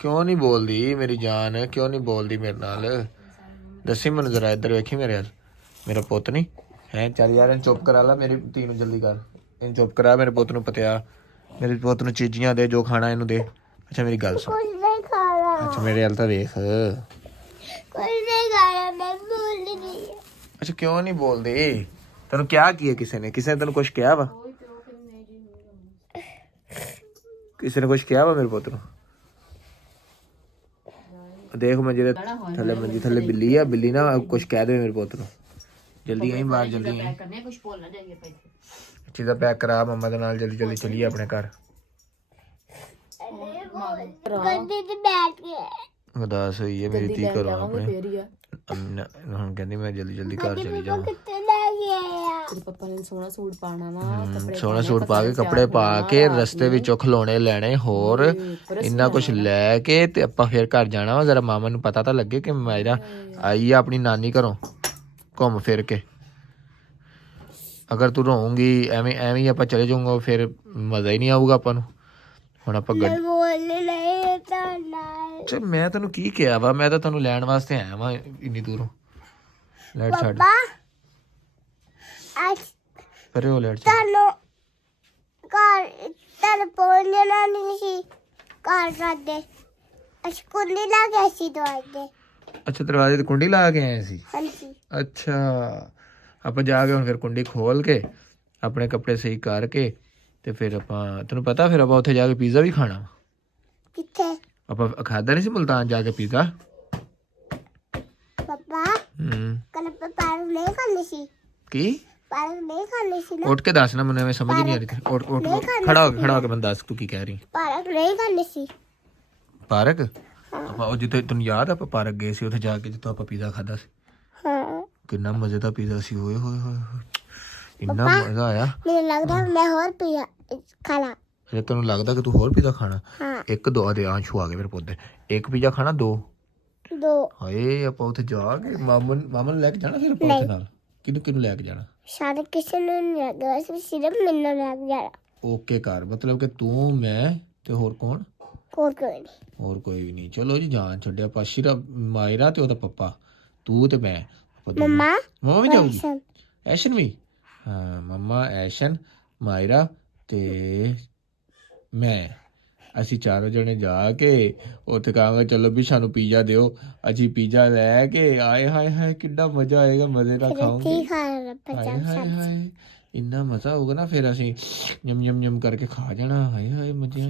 क्यों नहीं बोलदी मेरी जान, क्यों नहीं बोलदी मेरे नाल? दसी मैनू जरा इधर वेखी मेरे हाल, मेरा पुत नहीं है। चल यार इन चुप करा ला, मेरी धी नूं जल्दी कर, इन चुप करा, मेरे पुत नूं पतिया, मेरे पुत नूं चीजियां दे, जो खाना इनू दे। अच्छा मेरी गल सुन, अच्छा मेरे हाल तो वेख। अच्छा क्यों नहीं बोलदी? तेन क्या किया किसी ने? किसी ने तेन कुछ कहा वा? किसी ने कुछ कहा वा मेरे पुत नूं? देख मंजे दे थल्ले, मंजी थल्ले बिल्ली है, बिल्ली ना कुछ कह दे मेरे पुत नूं। जल्दी आई बाहर, जल्दी आई। चीज़ां पैक करा मम्मा दे नाल, जल्दी जल्दी चलिए अपने घर। उदास हुई है मेरी धी घरों अपने, ਹੁਣ ਕਹਿੰਦੀ ਮੈਂ ਜਲਦੀ ਜਲਦੀ ਘਰ ਚਲੀ ਜਾਵਾਂ। ਤੇਰੇ ਪਾਪਾ ਨੇ ਸੋਹਣਾ ਸੂਟ ਪਾਣਾ ਵਾ, ਸੋਹਣਾ ਸੂਟ ਪਾ ਕੇ, ਕੱਪੜੇ ਪਾ ਕੇ, ਰਸਤੇ ਵਿੱਚੋਂ ਖਿਡੌਣੇ ਲੈਣੇ, ਹੋਰ ਇੰਨਾ ਕੁਝ ਲੈ ਕੇ ਤੇ ਆਪਾਂ ਫੇਰ ਘਰ ਜਾਣਾ ਵਾ। ਜ਼ਰਾ ਮਾਮਾ ਨੂੰ ਪਤਾ ਤਾਂ ਲੱਗੇ ਕਿ ਮਾਇਰਾ ਆਈ ਆ ਆਪਣੀ ਨਾਨੀ ਘਰੋਂ ਘੁੰਮ ਫਿਰ ਕੇ। ਅਗਰ ਤੂੰ ਰਹੂੰਗੀ ਐਵੇਂ ਐਵੇਂ ਹੀ ਆਪਾਂ ਚਲੇ ਜਾਊਂਗਾ, ਫਿਰ ਮਜ਼ਾ ਹੀ ਨਹੀਂ ਆਊਗਾ ਆਪਾਂ ਨੂੰ। ਹੁਣ ਆਪਾਂ ਅੱਛਾ ਮੈਂ ਤੈਨੂੰ ਕੀ ਕਿਹਾ ਵਾ? ਮੈਂ ਤਾਂ ਤੈਨੂੰ ਲੈਣ ਵਾਸਤੇ ਆਇਆ ਵਾ ਇੰਨੀ ਦੂਰੋਂ। ਲੈਟ ਛੱਡ ਪਰੇ, ਉਹ ਲੈਟ ਛੱਡ। ਅੱਛਾ ਦਰਵਾਜ਼ੇ ਤੇ ਕੁੰਡੀ ਲਾ ਕੇ ਆਏ ਸੀ? ਅੱਛਾ ਆਪਾਂ ਜਾ ਕੇ ਹੁਣ ਫਿਰ ਕੁੰਡੀ ਖੋਲ ਕੇ ਆਪਣੇ ਕੱਪੜੇ ਸਹੀ ਕਰਕੇ ਤੇ ਫਿਰ ਆਪਾਂ, ਤੈਨੂੰ ਪਤਾ ਫਿਰ ਆਪਾਂ ਉੱਥੇ ਜਾ ਕੇ ਪੀਜ਼ਾ ਵੀ ਖਾਣਾ। ਕਿੱਥੇ? ਆਪਾਂ ਖਾਦਾ ਨਹੀਂ ਸੀ ਮੁਲਤਾਨ ਜਾ ਕੇ ਪੀਜ਼ਾ? ਪਾਪਾ ਕੱਲ ਪਾਪਾ ਨਹੀਂ ਖਾਣੇ ਸੀ ਕੀ? ਪਾਰਕ ਨਹੀਂ ਖਾਣੇ ਸੀ ਨਾ। ਉੱਠ ਕੇ ਦੱਸ ਨਾ, ਮੈਨੂੰ ਐਵੇਂ ਸਮਝ ਨਹੀਂ ਆ ਰਹੀ। ਉੱਠ ਉੱਠ ਖੜਾ ਹੋ ਕੇ ਮੈਨੂੰ ਦੱਸ ਤੂੰ ਕੀ ਕਹਿ ਰਹੀ? ਪਾਰਕ ਨਹੀਂ ਖਾਣੇ ਸੀ। ਪਾਰਕ? ਆਪਾਂ ਉਹ ਜਿੱਥੇ ਤੈਨੂੰ ਯਾਦ ਆ ਆਪਾਂ ਪਾਰਕ ਗਏ ਸੀ, ਉੱਥੇ ਜਾ ਕੇ ਜਿੱਥੋਂ ਆਪਾਂ ਪੀਜ਼ਾ ਖਾਦਾ ਸੀ? ਹਾਂ ਕਿੰਨਾ ਮਜ਼ੇ ਦਾ ਪੀਜ਼ਾ ਸੀ, ਓਏ ਹੋਏ ਹੋਏ ਹੋਏ, ਇੰਨਾ ਮਜ਼ਾ ਆਇਆ। ਮੈਨੂੰ ਲੱਗਦਾ ਮੈਂ ਹੋਰ ਪੀਜ਼ਾ ਖਾਣਾ। ਜੇ ਤੈਨੂੰ ਲੱਗਦਾ ਕਿ ਤੂੰ ਹੋਰ ਪੀਜ਼ਾ ਖਾਣਾ? ਹਾਂ ਇੱਕ ਦੋ ਦੇ ਆਂਸ਼ੂ ਆ ਗਏ ਮੇਰੇ ਪੌਦੇ। ਇੱਕ ਪੀਜ਼ਾ ਖਾਣਾ, ਦੋ? ਹਾਏ ਆਪਾਂ ਉੱਥੇ ਜਾ ਕੇ ਮਾਮਨ ਨੂੰ ਲੈ ਕੇ ਜਾਣਾ ਫਿਰ ਆਪਾਂ ਉੱਥੇ ਨਾਲ? ਕਿਹਨੂੰ ਕਿਹਨੂੰ ਲੈ ਕੇ ਜਾਣਾ? ਸਾਰੇ ਕਿਸੇ ਨੂੰ ਨਹੀਂ ਲੱਗਦਾ, ਸਿਰਫ ਮੈਨੂੰ ਲੈ ਕੇ ਜਾਣਾ। ਓਕੇ ਕਰ, ਮਤਲਬ ਕਿ ਤੂੰ, ਮੈਂ ਤੇ ਹੋਰ ਕੌਣ? ਹੋਰ ਕੋਈ ਨਹੀਂ। ਹੋਰ ਕੋਈ ਵੀ ਨਹੀਂ। ਚਲੋ ਜੀ ਜਾਨ ਛੱਡਿਆ ਆਪਾਂ, ਸਿਰਫ ਮਾਇਰਾ ਤੇ ਉਹਦਾ ਪਪਾ, ਤੂੰ ਤੇ ਮੈਂ। ਮੰਮਾ ਵੀ ਜਾਊਗੀ? ਐਸ਼ਨ ਵੀ? ਹਾਂ ਮੰਮਾ, ਐਸ਼ਨ, ਮਾਇਰਾ ਤੇ ਮੈਂ, ਅਸੀਂ ਚਾਰੋਂ ਜਣੇ ਜਾ ਕੇ ਉੱਥੇ ਕਹਾਂਗੇ ਚਲੋ ਵੀ ਸਾਨੂੰ ਪੀਜ਼ਾ ਦਿਓ। ਅਸੀਂ ਪੀਜ਼ਾ ਲੈ ਕੇ, ਆਏ ਹਾਏ ਹਾਏ ਕਿੰਨਾ ਮਜ਼ਾ ਆਏਗਾ, ਮਜ਼ੇ ਨਾਲ ਖਾਵਾਂਗੇ। ਹਾਏ ਹਾਏ ਹਾਏ ਇੰਨਾ ਮਜ਼ਾ ਹੋਊਗਾ ਨਾ, ਫਿਰ ਅਸੀਂ ਯਮ ਯਮ ਯਮ ਕਰਕੇ ਖਾ ਜਾਣਾ। ਹਾਏ ਹਾਏ ਮਜ਼ੇ।